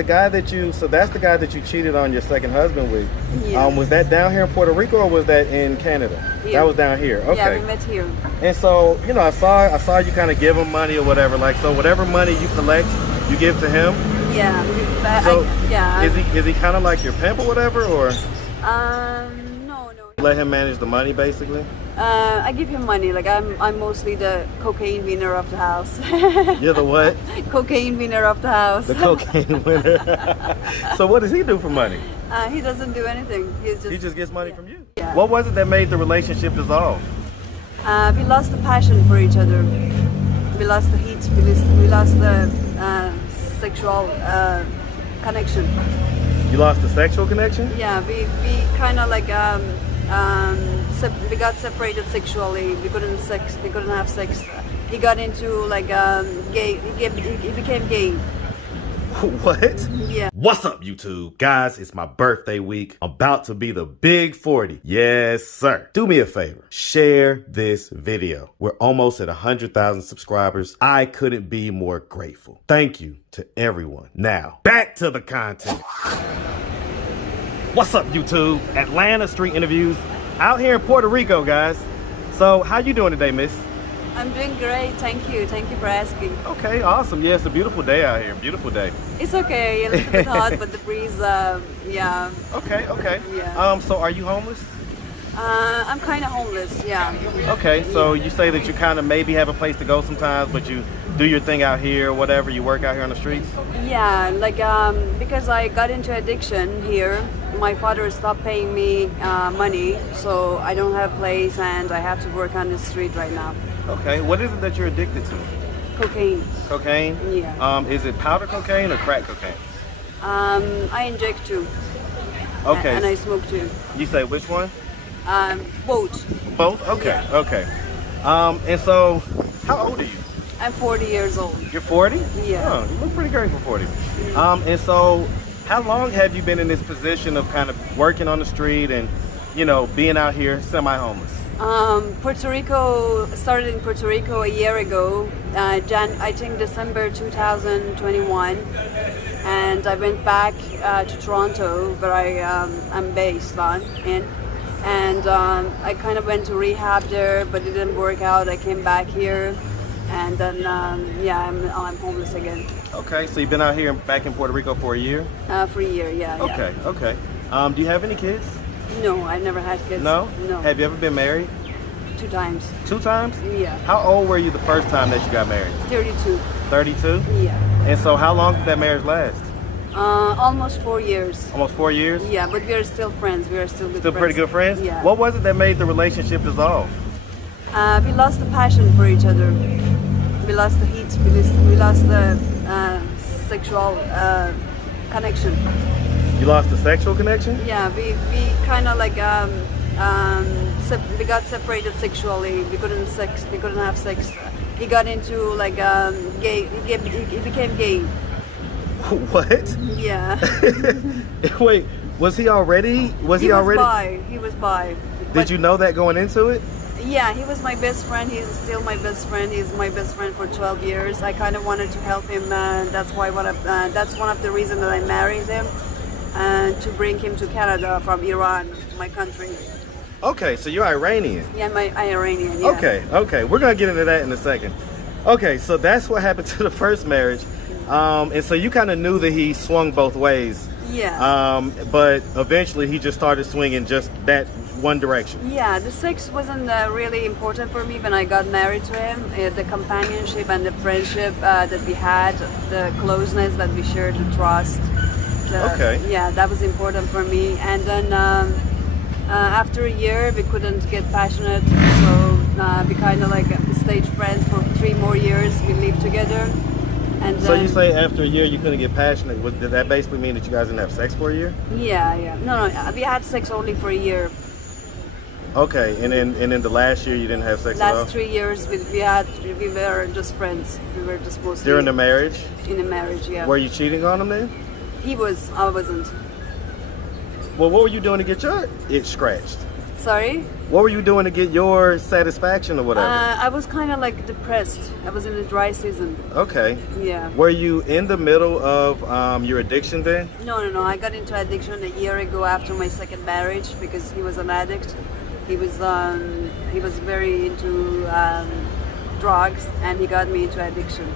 the guy that you, so that's the guy that you cheated on your second husband with. Yeah. Was that down here in Puerto Rico or was that in Canada? Here. That was down here. Okay. Yeah, we met here. And so, you know, I saw you kind of give him money or whatever. Like, so whatever money you collect, you give to him. Yeah. So yeah. Is he kind of like your pimp or whatever, or? No. Let him manage the money, basically. I give him money. Like I'm mostly the cocaine winner of the house. You're the what? Cocaine winner of the house. The cocaine winner. So what does he do for money? He doesn't do anything. He just gets money from you. Yeah. What was it that made the relationship dissolve? We lost the passion for each other. We lost the heat. We lost the sexual connection. You lost the sexual connection? Yeah, we kind of like we got separated sexually. We couldn't have sex. He got into like gay. He became gay. What? Yeah. What's up, YouTube? Guys, it's my birthday week. I'm about to be the big 40. Yes, sir. Do me a favor. Share this video. We're almost at 100,000 subscribers. I couldn't be more grateful. Thank you to everyone. Now, back to the content. What's up, YouTube? Atlanta Street Interviews out here in Puerto Rico, guys. So, how you doing today, miss? I'm doing great, thank you for asking. Okay, awesome. Yeah, it's a beautiful day out here. Beautiful day. It's okay, a little bit hot, but the breeze, yeah. Okay. Yeah. So are you homeless? I'm kind of homeless, yeah. Okay, so you say that you kind of maybe have a place to go sometimes, but you do your thing out here, whatever, you work out here on the streets? Yeah, like because I got into addiction here, my father stopped paying me money, so I don't have a place and I have to work on the street right now. Okay, what is it that you're addicted to? Cocaine. Cocaine? Yeah. Is it powder cocaine or crack cocaine? I inject too. Okay. And I smoke too. You say which one? Both. Both? Okay, Yeah. okay. And so, how old are you? I'm 40 years old. You're 40? Yeah. Oh, you look pretty great for 40. And so, how long have you been in this position of kind of working on the street and, you know, being out here semi-homeless? Puerto Rico, started in Puerto Rico a year ago, I think December 2021, and I went back to Toronto, where I'm based in, and I kind of went to rehab there, but it didn't work out. I came back here, and then yeah, I'm homeless again. Okay, so you've been out here back in Puerto Rico for a year? For a year, yeah. Okay, yeah. okay. Do you have any kids? No, I never had kids. No? No. Have you ever been married? 2 times. 2 times? Yeah. How old were you the first time that you got married? 32. 32? Yeah. And so how long did that marriage last? Almost 4 years. Almost 4 years? Yeah, but we are still friends. We are still good Still friends. pretty good friends? Yeah. What was it that made the relationship dissolve? We lost the passion for each other. We lost the heat. We lost the sexual connection. You lost the sexual connection? Yeah, we kind of like we got separated sexually. We couldn't have sex. He got into like gay. He became gay. What? Yeah. Wait, was he already? He was bi. Did But you know that going into it? yeah, he was my best friend. He's still my best friend. He's my best friend for 12 years. I kind of wanted to help him. That's one of the reasons that I married him, to bring him to Canada from Iran, my country. Okay, so you're Iranian. Yeah, I'm Iranian. Yeah. Okay. We're gonna get into that in a second. Okay, so that's what happened to the first marriage. And so you kind of knew that he swung both ways. Yeah. But eventually he just started swinging just that one direction. Yeah, the sex wasn't really important for me when I got married to him. The companionship and the friendship that we had, the closeness that we shared, the trust. Okay. Yeah, that was important for me. And then after a year, we couldn't get passionate, so we kind of like stayed friends for 3 more years. We lived together. And So you say after a year you couldn't get passionate. Did that basically mean that you guys didn't have sex for a year? Yeah. No, we had sex only for a year. Okay, and then the last year you didn't have sex at all? Last 3 years we were just friends. We were just mostly During the marriage? In a marriage, yeah. Were you cheating on him then? He was, I wasn't. Well, what were you doing to get your itch scratched? Sorry? What were you doing to get your satisfaction or whatever? I was kind of like depressed. I was in the dry season. Okay. Yeah. Were you in the middle of your addiction then? No. I got into addiction a year ago after my second marriage because he was an addict. He was very into drugs, and he got me into addiction.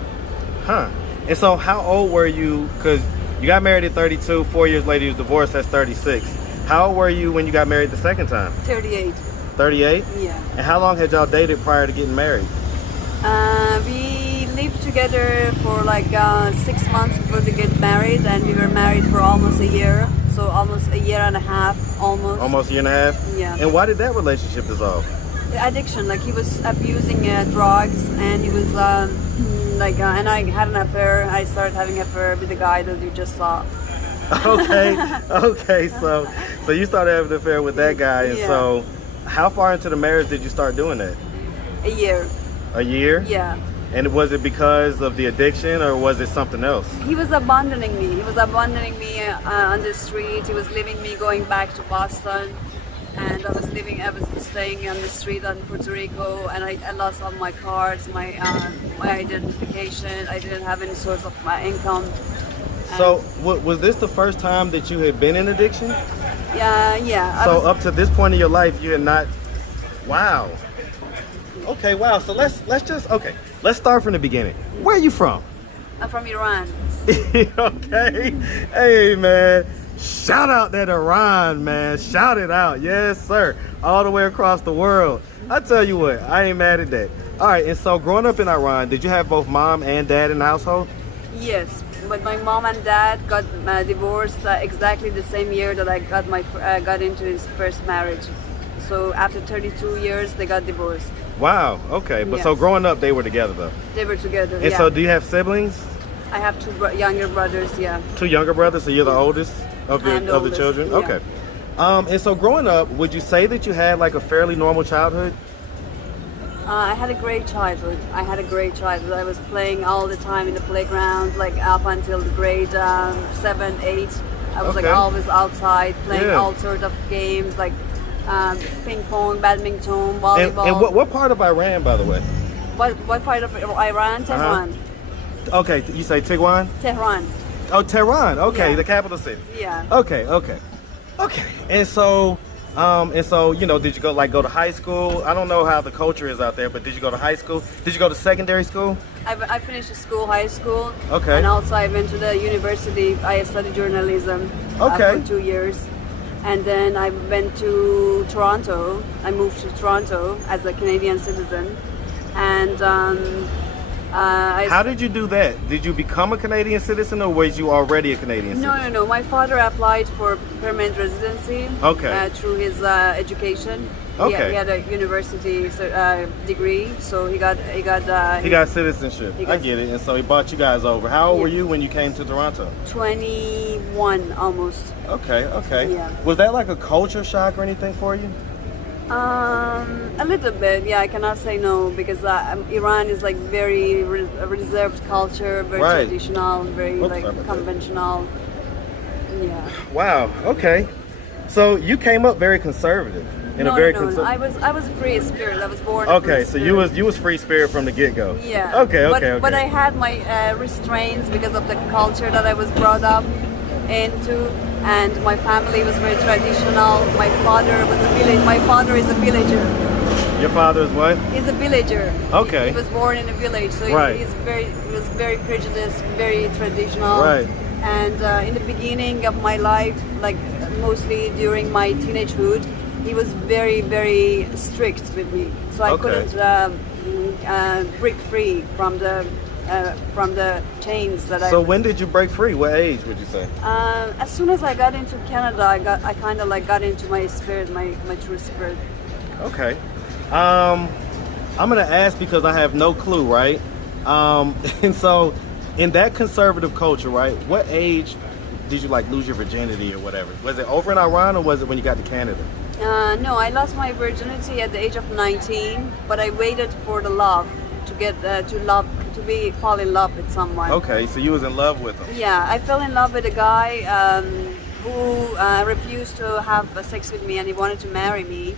Huh. And so how old were you? Because you got married at 32, 4 years later you was divorced, that's 36. How old were you when you got married the second time? 38. 38? Yeah. And how long had y'all dated prior to getting married? We lived together for like 6 months before we get married, and we were married for almost a year. So almost a year and a half, almost. Almost a year and a half? Yeah. And why did that relationship dissolve? Addiction, like he was abusing drugs, and he was and I had an affair. I started having an affair with the guy that you just saw. Okay, so you started having an affair with that guy, and Yeah. so how far into the marriage did you start doing that? A year. A year? Yeah. And was it because of the addiction, or was it something else? He was abandoning me. He was abandoning me on the street. He was leaving me, going back to Boston, and I was staying on the street in Puerto Rico, and I lost all my cards, my identification. I didn't have any source of my income. So was this the first time that you had been in addiction? Yeah. So up to this point in your life, you had not. Wow. Okay. Wow. So let's start from the beginning. Where are you from? I'm from Iran. Okay. Hey man. Shout out that Iran, man. Shout it out. Yes, sir. All the way across the world. I tell you what, I ain't mad at that. All right. And so growing up in Iran, did you have both mom and dad in the household? Yes, but my mom and dad got divorced exactly the same year that I got into his first marriage. So after 32 years, they got divorced. Wow. Okay. But Yes. so growing up, they were together though. They were together. And yeah. so do you have siblings? I have two younger brothers. Yeah. Two younger brothers. So you're the oldest of the I'm the of the oldest, children. yeah. Okay. And so growing up, would you say that you had like a fairly normal childhood? I had a great childhood. I was playing all the time in the playground, like up until grade 7, 8. I was like Okay. always outside playing Yeah. all sorts of games, like ping pong, badminton, And, volleyball. and what part of Iran, by the way? What part of Iran? Tehran. Okay, you say Tigran? Tehran. Oh, Tehran. Okay, Yeah. the capital city. Yeah. Okay. And so, did you go to high school? I don't know how the culture is out there, but did you go to high school? Did you go to secondary school? I finished high school. Okay. And also I went to the university. I studied journalism Okay. for 2 years. And then I went to Toronto. I moved to Toronto as a Canadian citizen. And How did you do that? Did you become a Canadian citizen, or was you already a Canadian citizen? No. My father applied for permanent residency. Okay. Through his education. Okay. He had a university degree, so he got He got citizenship. He got- I get it. And so he brought you guys over. How old Yeah. were you when you came to Toronto? 21 almost. Okay. Yeah. Was that like a culture shock or anything for you? A little bit, yeah. I cannot say no because Iran is like very reserved culture, very Right. traditional, very Oops, like sorry about that. conventional. Yeah. Wow. Okay. So you came up very conservative in a very no. conservative. I was a free spirit. I was born. a Okay, free so spirit. you was free spirit from the get go. Yeah. Okay. But I had my restraints because of the culture that I was brought up into, and my family was very traditional. My father is a villager. Your father is what? He's a villager. Okay. He was born in a village, so Right. he was very prejudiced, very traditional. Right. And in the beginning of my life, like mostly during my teenagehood, he was very, very strict with me. So I Okay. couldn't break free from the chains that So when did you break free? What age would you say? as soon as I got into Canada, I kind of like got into my spirit, my true spirit. Okay. I'm gonna ask because I have no clue, right? And so in that conservative culture, right? What age did you like lose your virginity or whatever? Was it over in Iran or was it when you got to Canada? No, I lost my virginity at the age of 19, but I waited for the love to get fall in love with someone. Okay, so you was in love with him. Yeah, I fell in love with a guy who refused to have sex with me, and he wanted to marry me.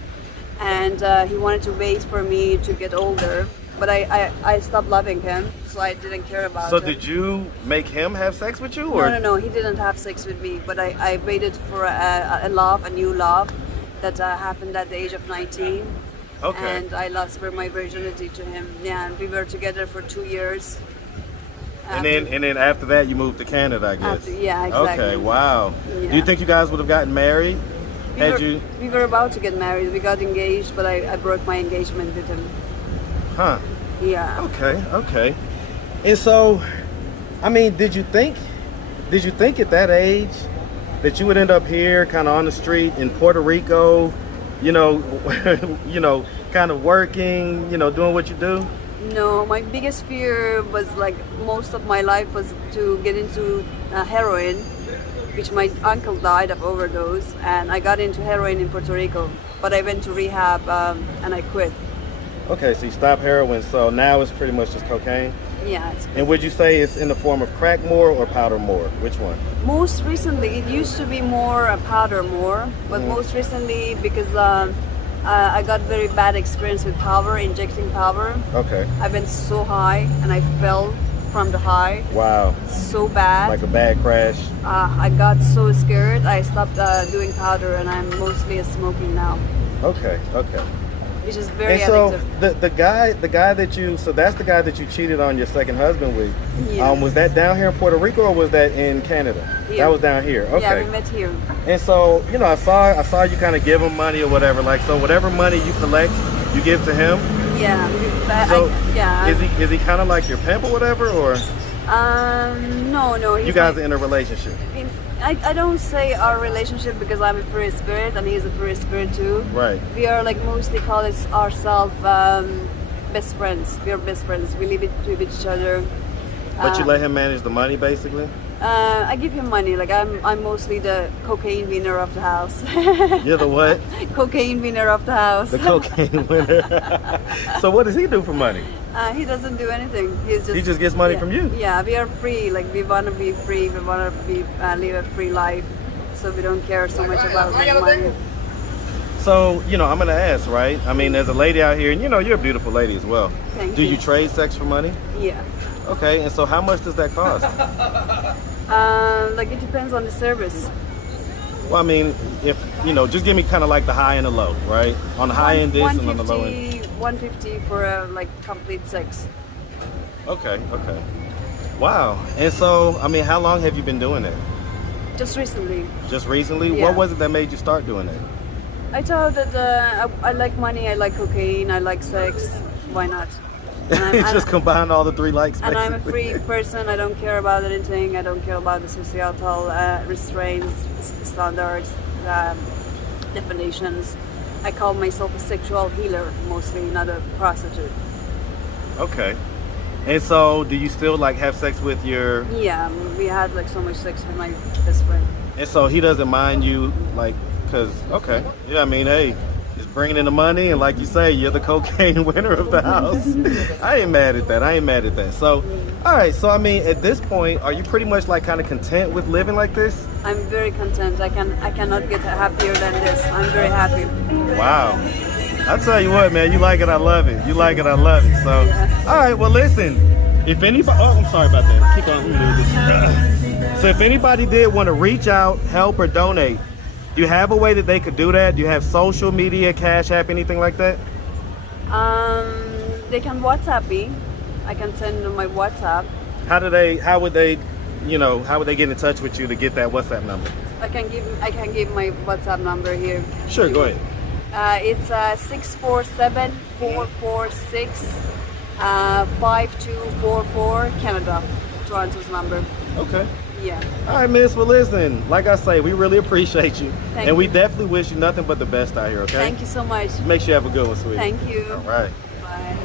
and he wanted to wait for me to get older. But I stopped loving him, so I didn't care about So it. did you make him have sex with you, or? No, he didn't have sex with me, but I waited for a new love that happened at the age of 19. Okay. And I lost my virginity to him. Yeah, and we were together for 2 years. And then after that, you moved to Canada, I guess. Yeah, exactly. Okay, wow. Yeah. Do you think you guys would have gotten married We were about to get married. We got engaged, but I broke my engagement with him. Huh. Yeah. Okay. And so, I mean, did you think at that age that you would end up here, kind of on the street in Puerto Rico, you know, kind of working, doing what you do? No, my biggest fear was like most of my life was to get into heroin, which my uncle died of overdose, and I got into heroin in Puerto Rico, but I went to rehab and I quit. Okay, so you stopped heroin, so now it's pretty much just cocaine? Yeah. And would you say it's in the form of crack more or powder more? Which one? Most recently, it used to be more powder more, but most recently because I got very bad experience with powder, injecting powder. Okay. I went so high and I fell from the high. Wow. So bad. Like a bad crash. I got so scared. I stopped doing powder, and I'm mostly smoking now. Okay. Which is very and so addictive. the guy that you, so that's the guy that you cheated on your second husband with. Yeah. Was that down here in Puerto Rico or was that in Canada? Here. That was down here. Okay. Yeah, we met here. And so, I saw you kind of give him money or whatever. Like, so whatever money you collect, you give to him. Yeah. So yeah. Is he kind of like your pimp or whatever, or? No. You guys are in a relationship. I don't say our relationship because I'm a free spirit and he's a free spirit too. Right. We are like mostly call ourselves best friends. We are best friends. We live with each other. But you let him manage the money, basically. I give him money. Like I'm mostly the cocaine winner of the house. You're the what? Cocaine winner of the house. The cocaine winner. So what does he do for money? He doesn't do anything. He just gets money from you. Yeah, we are free. Like we want to be free. We want to be live a free life. So we don't care so much about money. So I'm gonna ask, right? I mean, there's a lady out here, and you're a beautiful lady as well. Thank you. you. Do you trade sex for money? Yeah. Okay, and so how much does that cost? Like it depends on the service. Well, I mean, if just give me kind of like the high and the low, right? On the high end, this, and on the low end. 150 for like complete sex. Okay. Wow. And so, I mean, how long have you been doing that? Just recently. Just recently? Yeah. What was it that made you start doing that? I thought that I like money, I like cocaine, I like sex. Why not? Just combine all the three likes, and basically. I'm a free person. I don't care about anything. I don't care about the societal restraints, standards, definitions. I call myself a sexual healer, mostly, not a prostitute. Okay. And so, do you still like have sex with your? Yeah, we had like so much sex with my best friend. And so he doesn't mind you, like, cause okay, yeah. I mean, hey, it's bringing in the money, and like you say, you're the cocaine winner of the house. I ain't mad at that. So, all right. So, I mean, at this point, are you pretty much like kind of content with living like this? I'm very content. I cannot get happier than this. I'm very happy. Wow. I tell you what, man, you like it, I love it. So, Yeah. All right, well, listen, if anybody, I'm sorry about that. Keep on, let me do this. So if anybody did want to reach out, help, or donate, do you have a way that they could do that? Do you have social media, Cash App, anything like that? They can WhatsApp me. I can send them my WhatsApp. How would they get in touch with you to get that WhatsApp number? I can give my WhatsApp number here. Sure, go ahead. It's 647-446-5244 Canada, Toronto's number. Okay. Yeah. All right, miss. Well, listen, like I say, we really appreciate you. Thank and we you. definitely wish you nothing but the best out here, okay? Thank you so much. Make sure you have a good one, sweetie. Thank you. All right. Bye.